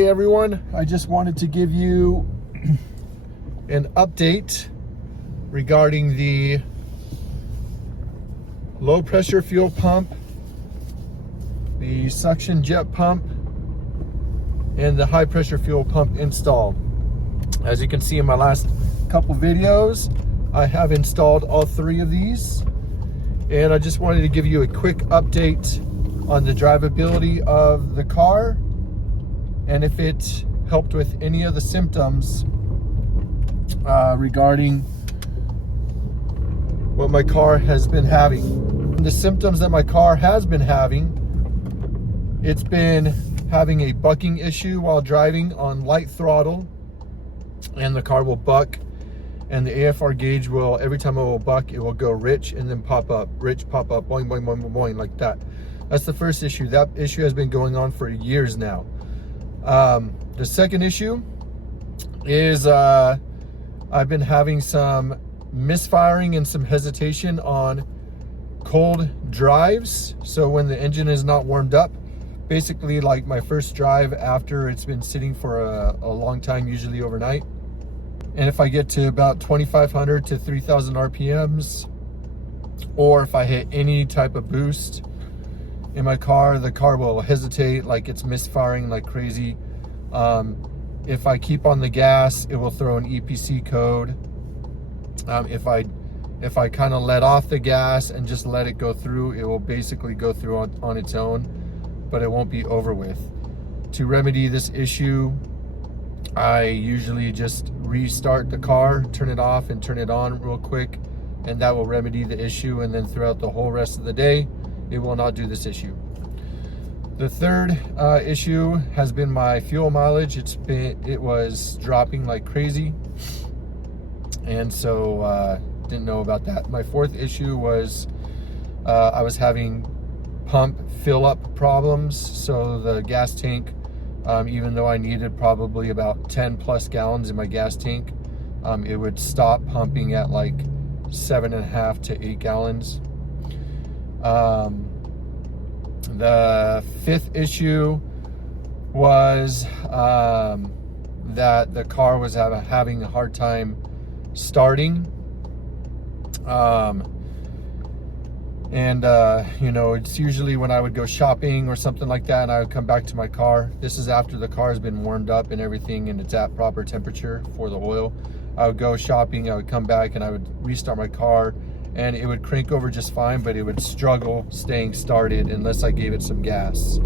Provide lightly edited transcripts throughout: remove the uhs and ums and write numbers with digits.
Hey everyone, I just wanted to give you an update regarding the low pressure fuel pump, the suction jet pump, and the high pressure fuel pump install. As you can see in my last couple videos, I have installed all three of these, and I just wanted to give you a quick update on the drivability of the car and if it helped with any of the symptoms regarding what my car has been having. The symptoms that my car has been having, it's been having a bucking issue while driving on light throttle, and the car will buck, and the AFR gauge will, every time it will buck, it will go rich and then pop up, rich, pop up, boing, boing, boing, boing, boing, like that. That's the first issue. That issue has been going on for years now. The second issue is I've been having some misfiring and some hesitation on cold drives. So when the engine is not warmed up, basically like my first drive after it's been sitting for a long time, usually overnight. And if I get to about 2,500 to 3,000 RPMs, or if I hit any type of boost in my car, the car will hesitate, like it's misfiring like crazy. If I keep on the gas, it will throw an EPC code. If I kind of let off the gas and just let it go through, it will basically go through on its own, but it won't be over with. To remedy this issue, I usually just restart the car, turn it off and turn it on real quick, and that will remedy the issue. And then throughout the whole rest of the day, it will not do this issue. The third issue has been my fuel mileage. It was dropping like crazy, and so didn't know about that. My fourth issue was I was having pump fill up problems. So the gas tank, even though I needed probably about 10 plus gallons in my gas tank, it would stop pumping at like 7.5 to 8 gallons. The fifth issue was that the car was having a hard time starting. You know, it's usually when I would go shopping or something like that and I would come back to my car. This is after the car has been warmed up and everything and it's at proper temperature for the oil. I would go shopping, I would come back and I would restart my car, and it would crank over just fine, but it would struggle staying started unless I gave it some gas.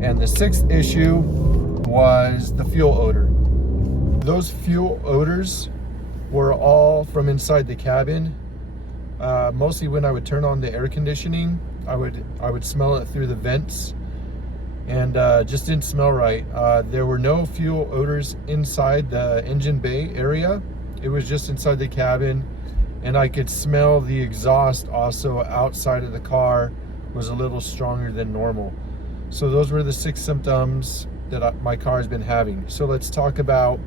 And the sixth issue was the fuel odor. Those fuel odors were all from inside the cabin. Mostly when I would turn on the air conditioning, I would smell it through the vents, and just didn't smell right. There were no fuel odors inside the engine bay area. It was just inside the cabin. And I could smell the exhaust also outside of the car was a little stronger than normal. So those were the 6 symptoms that my car has been having. So let's talk about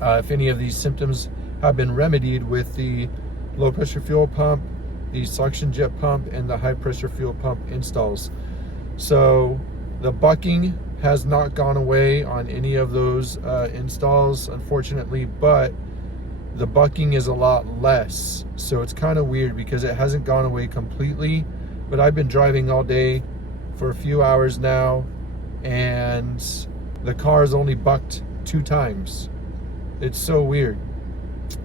if any of these symptoms have been remedied with the low pressure fuel pump, the suction jet pump, and the high pressure fuel pump installs. So the bucking has not gone away on any of those installs, unfortunately, but the bucking is a lot less. So it's kind of weird because it hasn't gone away completely, but I've been driving all day for a few hours now, and the car's only bucked 2 times. It's so weird.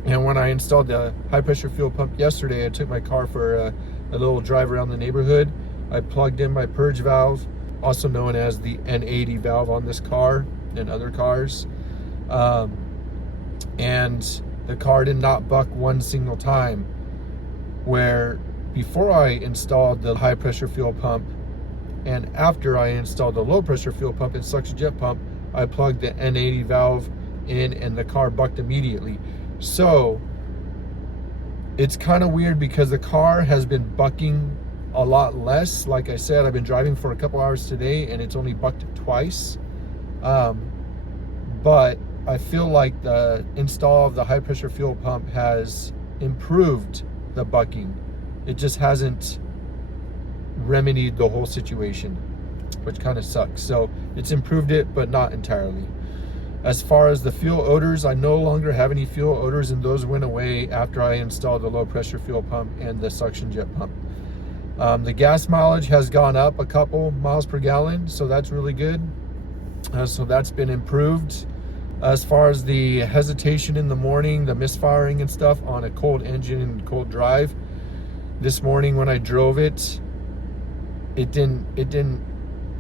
And when I installed the high pressure fuel pump yesterday, I took my car for a little drive around the neighborhood. I plugged in my purge valve, also known as the N80 valve on this car and other cars. And the car did not buck one single time, where before I installed the high pressure fuel pump and after I installed the low pressure fuel pump and suction jet pump, I plugged the N80 valve in and the car bucked immediately. So it's kind of weird because the car has been bucking a lot less. Like I said, I've been driving for a couple hours today and it's only bucked twice. But I feel like the install of the high pressure fuel pump has improved the bucking. It just hasn't remedied the whole situation. which kind of sucks. So it's improved it, but not entirely. As far as the fuel odors, I no longer have any fuel odors, and those went away after I installed the low pressure fuel pump and the suction jet pump. The gas mileage has gone up a couple miles per gallon, so that's really good. So that's been improved. As far as the hesitation in the morning, the misfiring and stuff on a cold engine and cold drive, this morning when I drove it, it didn't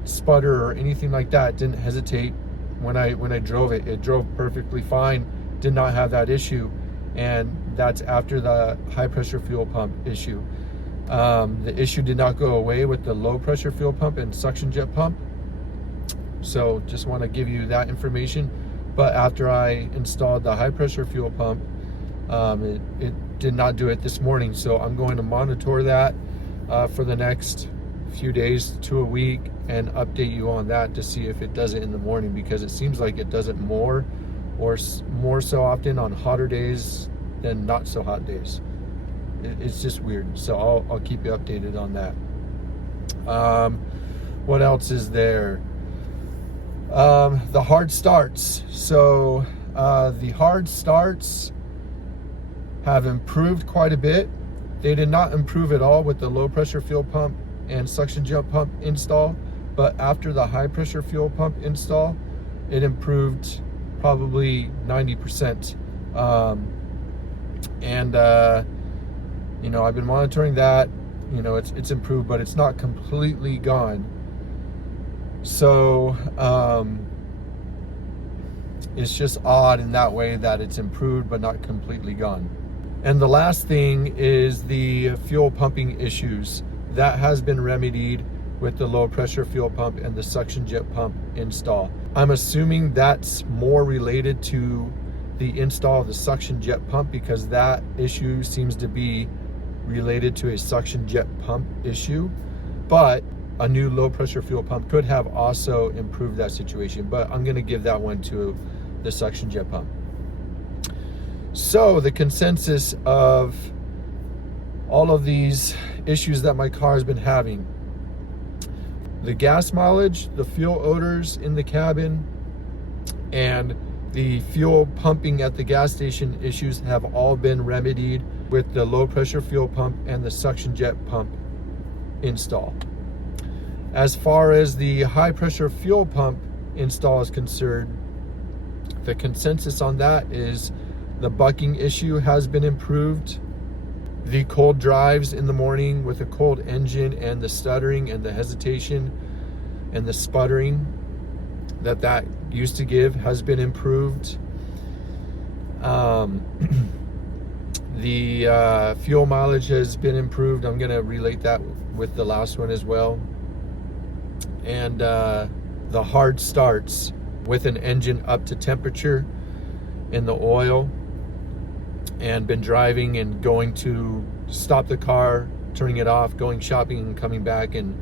sputter or anything like that. It didn't hesitate when I drove it. It drove perfectly fine, did not have that issue, and that's after the high pressure fuel pump issue. The issue did not go away with the low pressure fuel pump and suction jet pump. So just want to give you that information. But after I installed the high pressure fuel pump, it did not do it this morning. So I'm going to monitor that for the next few days to a week and update you on that to see if it does it in the morning, because it seems like it does it more so often on hotter days than not so hot days. It's just weird. So I'll keep you updated on that. What else is there? The hard starts. So the hard starts have improved quite a bit. They did not improve at all with the low pressure fuel pump and suction jet pump install, but after the high pressure fuel pump install, it improved probably 90%. You know, I've been monitoring that. You know, it's improved, but it's not completely gone. So it's just odd in that way that it's improved but not completely gone. And the last thing is the fuel pumping issues. That has been remedied with the low pressure fuel pump and the suction jet pump install. I'm assuming that's more related to the install of the suction jet pump, because that issue seems to be related to a suction jet pump issue. But a new low pressure fuel pump could have also improved that situation, but I'm going to give that one to the suction jet pump. So the consensus of all of these issues that my car has been having: the gas mileage, the fuel odors in the cabin, and the fuel pumping at the gas station issues have all been remedied with the low pressure fuel pump and the suction jet pump install. As far as the high pressure fuel pump install is concerned, the consensus on that is the bucking issue has been improved. The cold drives in the morning with a cold engine and the stuttering and the hesitation and the sputtering that used to give has been improved. The fuel mileage has been improved. I'm going to relate that with the last one as well. And the hard starts with an engine up to temperature in the oil, and been driving and going to stop the car, turning it off, going shopping and coming back in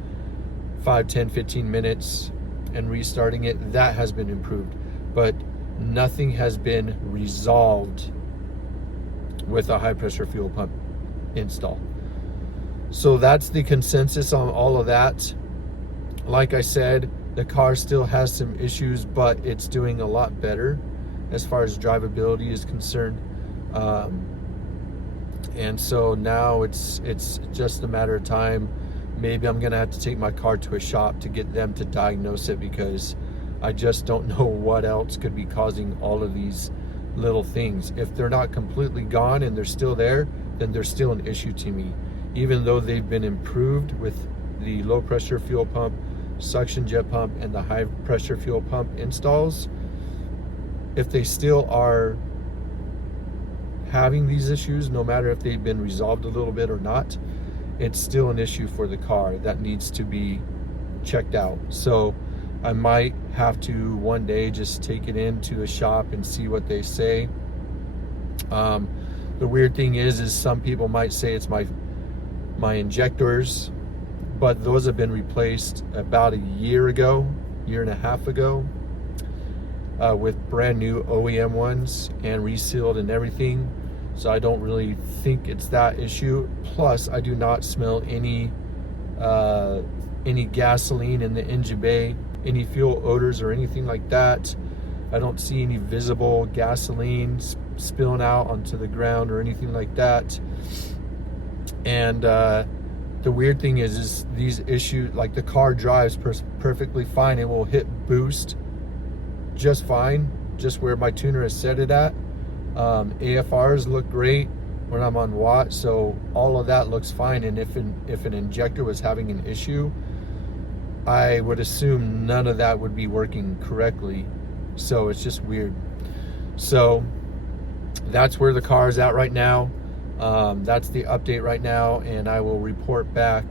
5, 10, 15 minutes and restarting it. That has been improved, but nothing has been resolved with a high pressure fuel pump install. So that's the consensus on all of that. Like I said, the car still has some issues, but it's doing a lot better as far as drivability is concerned. And so now it's just a matter of time. Maybe I'm gonna have to take my car to a shop to get them to diagnose it, because I just don't know what else could be causing all of these little things. If they're not completely gone and they're still there, then they're still an issue to me. Even though they've been improved with the low pressure fuel pump, suction jet pump, and the high pressure fuel pump installs, if they still are having these issues, no matter if they've been resolved a little bit or not, it's still an issue for the car that needs to be checked out. So I might have to one day just take it into a shop and see what they say. The weird thing is some people might say it's my injectors, but those have been replaced about a year and a half ago, with brand new OEM ones and resealed and everything. So I don't really think it's that issue. Plus, I do not smell any any gasoline in the engine bay, any fuel odors or anything like that. I don't see any visible gasoline spilling out onto the ground or anything like that. And the weird thing is these issues, like the car drives perfectly fine. It will hit boost just fine, just where my tuner has set it at. AFRs look great when I'm on watt, so all of that looks fine. And if an injector was having an issue, I would assume none of that would be working correctly. So it's just weird. So that's where the car is at right now. That's the update right now, and I will report back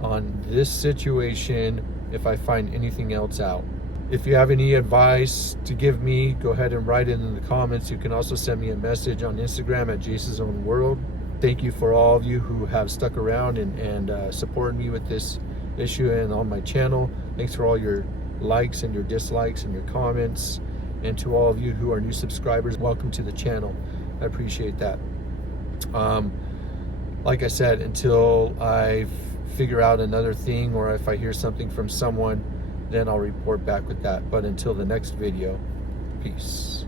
on this situation if I find anything else out. If you have any advice to give me, go ahead and write it in the comments. You can also send me a message on Instagram at Jason's Own World. Thank you for all of you who have stuck around and supported me with this issue and on my channel. Thanks for all your likes and your dislikes and your comments. And to all of you who are new subscribers, welcome to the channel. I appreciate that. Like I said, until I figure out another thing, or if I hear something from someone, then I'll report back with that. But until the next video, peace.